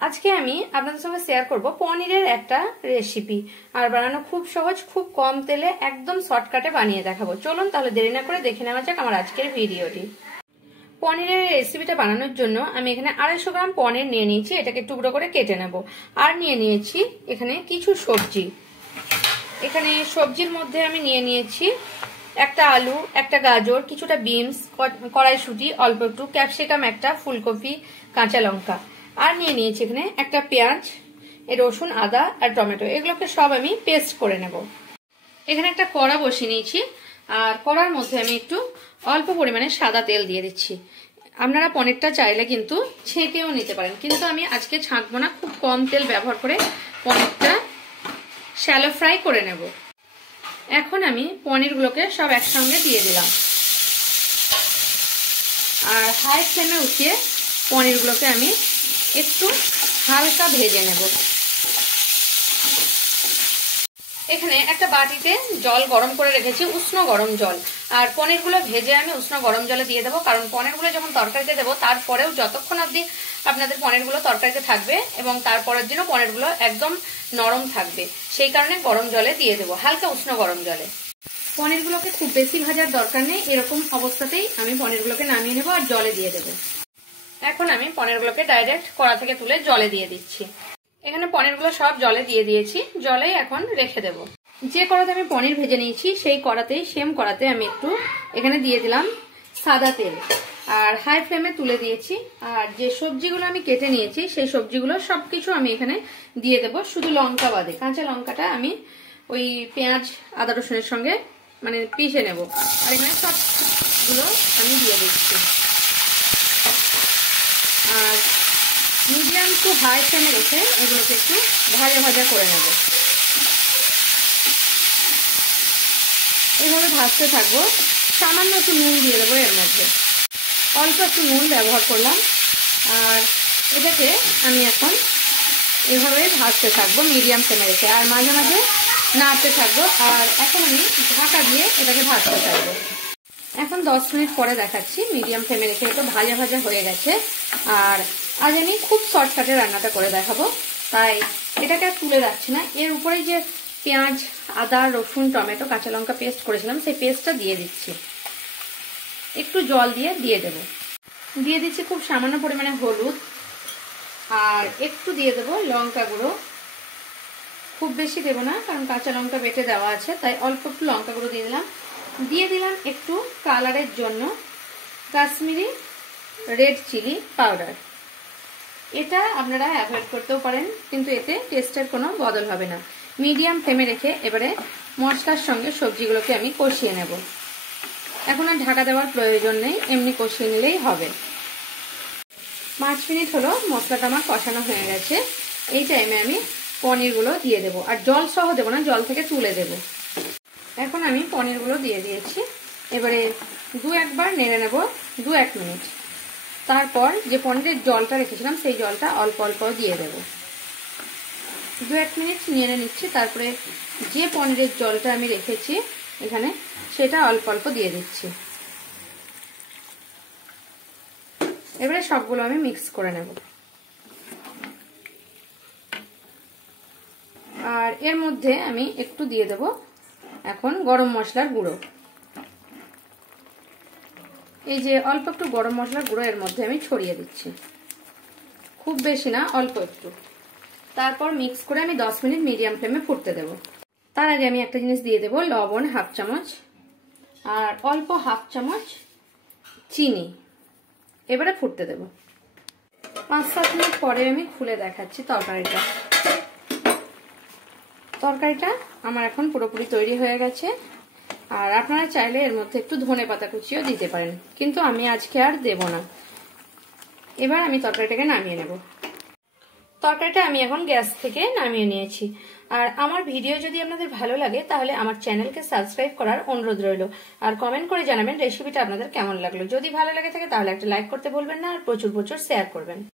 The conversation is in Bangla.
আজকে আমি আপনাদের সঙ্গে শেয়ার করব পনিরের একটা রেসিপি, আর বানানো খুব সহজ, খুব কম তেলে একদম শর্টকাটে বানিয়ে দেখাবো। চলুন তাহলে দেরি না করে দেখে নেওয়া যাক আমার আজকের ভিডিওটি। পনিরের রেসিপিটা বানানোর জন্য আমি এখানে 250 গ্রাম পনির নিয়ে নিয়েছি, এটাকে টুকরো করে কেটে নেব। আর নিয়ে নিয়েছি এখানে কিছু সবজি। এখানে সবজির মধ্যে আমি নিয়ে নিয়েছি একটা আলু, একটা গাজর, কিছুটা বিনস, কড়াইশুঁটি, অল্প একটু ক্যাপসিকাম, একটা ফুলকপি, কাঁচা লঙ্কা। আর নিয়ে নিয়েছি এখানে একটা পেঁয়াজ, রসুন, আদা আর টমেটো। এগুলোকে সব আমি পেস্ট করে নেব। এখানে একটা কড়া বসিয়ে নিয়েছি, আর কড়ার মধ্যে আমি একটু অল্প পরিমাণে সাদা তেল দিয়ে দিচ্ছি। আপনারা পনিরটা চাইলে কিন্তু ছেঁকেও নিতে পারেন, কিন্তু আমি আজকে ছাঁকবো না, খুব কম তেল ব্যবহার করে পনিরটা শ্যালো ফ্রাই করে নেব। এখন আমি পনিরগুলোকে সব একসঙ্গে দিয়ে দিলাম, আর হাই ফ্লেমে উঠিয়ে পনিরগুলোকে আমি একটু হালকা ভেজে নেব। এখানে একটা বাটিতে জল গরম করে রেখেছি, উষ্ণ গরম জল। আর পনিরগুলো ভেজে আমি উষ্ণ গরম জলে দিয়ে দেবো, কারণ পনিরগুলো যখন তরকারিতে দেবো তারপরেও যতক্ষণ অবধি আপনাদের পনিরগুলো তরকারিতে থাকবে এবং তারপরের দিনও পনিরগুলো একদম নরম থাকবে, সেই কারণে গরম জলে দিয়ে দেবো, হালকা উষ্ণ গরম জলে। পনিরগুলোকে খুব বেশি ভাজার দরকার নেই, এরকম অবস্থাতেই আমি পনিরগুলোকে নামিয়ে নেবো আর জলে দিয়ে দেবো। এখন আমি পনিরগুলোকে ডাইরেক্ট কড়া থেকে তুলে জলে দিয়ে দিচ্ছি। এখানে পনিরগুলো সব জলে দিয়ে দিয়েছি, জলেই এখন রেখে দেব। যে কড়াতে আমি পনির ভেজে নিয়েছি সেই কড়াতেই, সেম কড়াতে আমি একটু এখানে দিয়ে দিলাম সাদা তেল, আর হাই ফ্লেমে তুলে দিয়েছি। আর যে সবজিগুলো আমি কেটে নিয়েছি সেই সবজিগুলো সবকিছু আমি এখানে দিয়ে দেব, শুধু লঙ্কা বাদে। কাঁচা লঙ্কাটা আমি ওই পেঁয়াজ আদা রসুনের সঙ্গে মানে পিষে নেব, আর এখানে সবগুলো আমি দিয়ে দিচ্ছি। আর মিডিয়াম টু হাই ফ্লেমে রেখে এগুলোকে একটু ভাজা ভাজা করে নেব। এইভাবে ভাজতে থাকবো। সামান্য একটু নুন দিয়ে দেবো, এর মধ্যে অল্প একটু নুন ব্যবহার করলাম। আর এটাকে আমি এখন এভাবে ভাজতে থাকবো মিডিয়াম ফ্লেমে রেখে, আর মাঝে মাঝে নাড়তে থাকবো। আর এখন আমি ঢাকা দিয়ে এটাকে ভাজতে থাকবো। এখন 10 মিনিট পরে দেখাচ্ছি, মিডিয়াম ফ্লেমে রেখে একটু ভাজা ভাজা হয়ে গেছে। আর আজ আমি খুব শর্টকাটে রান্নাটা করে দেখাবো, তাই এটাকে তুলে রাখছি না। এর উপরে যে পেঁয়াজ, আদা, রসুন, টমেটো, কাঁচা লঙ্কা পেস্ট করেছিলাম সেই পেস্টটা দিয়ে দিচ্ছি। একটু জল দিয়ে দেবো। দিয়ে দিচ্ছি খুব সামান্য পরিমাণে হলুদ, আর একটু দিয়ে দেবো লঙ্কা গুঁড়ো। খুব বেশি দেবো না, কারণ কাঁচা লঙ্কা বেটে দেওয়া আছে, তাই অল্প একটু লঙ্কা গুঁড়ো দিয়ে দিলাম। দিয়ে দিলাম একটু কালারের জন্য কাশ্মীরি রেড চিলি পাউডার। এটা আপনারা অ্যাভয়েড করতেও পারেন, কিন্তু এতে টেস্টের কোনো বদল হবে না। মিডিয়াম ফ্লেমে রেখে এবারে মশলার সঙ্গে সবজিগুলোকে আমি কষিয়ে নেব। এখন আর ঢাকা দেওয়ার প্রয়োজন নেই, এমনি কষিয়ে নিলেই হবে। 5 মিনিট হলো মশলাটা আমার কষানো হয়ে গেছে। এই টাইমে আমি পনিরগুলো দিয়ে দেবো, আর জল সহ দেবো না, জল থেকে তুলে দেব। এখন আমি পনিরগুলো দিয়ে দিয়েছি, এবারে একবার নেড়ে নেব 2-1 মিনিট। তারপর যে পনিরের জলটা রেখেছিলাম সেই জলটা অল্প অল্প দিয়ে দেব। 2-1 মিনিট নেড়ে নিচ্ছি, তারপরে যে পনিরের জলটা আমি রেখেছি এখানে সেটা অল্প অল্প দিয়ে দিচ্ছি। এবারে সবগুলো আমি মিক্স করে নেব। আর এর মধ্যে আমি একটু দিয়ে দেব এখন গরম মশলার গুঁড়ো। এই যে অল্প একটু গরম মশলার গুঁড়ো এর মধ্যে আমি ছড়িয়ে দিচ্ছি, খুব বেশি না, অল্প একটু। তারপর মিক্স করে আমি 10 মিনিট মিডিয়াম ফ্লেমে ফুটতে দেব। তার আগে আমি একটা জিনিস দিয়ে দেব, লবণ 1/2 চামচ, আর অল্প 1/2 চামচ চিনি। এবারে ফুটতে দেব। 5-7 মিনিট পরে আমি খুলে দেখাচ্ছি তরকারিটা। তরকারিটা আমার এখন পুরোপুরি তৈরি হয়ে গেছে। আর আপনারা চাইলে এর মধ্যে একটু ধনেপাতা কুচিও দিতে পারেন, কিন্তু আমি আজকে আর দেব না। এবার আমি তরকারিটাকে নামিয়ে নেব। তরকারিটা আমি এখন গ্যাস থেকে নামিয়ে নিয়েছি। আর আমার ভিডিও যদি আপনাদের ভালো লাগে তাহলে আমার চ্যানেলকে সাবস্ক্রাইব করার অনুরোধ রইল, আর কমেন্ট করে জানাবেন রেসিপিটা আপনাদের কেমন লাগলো। যদি ভালো লাগে থাকে তাহলে একটা লাইক করতে ভুলবেন না, আর প্রচুর প্রচুর শেয়ার করবেন।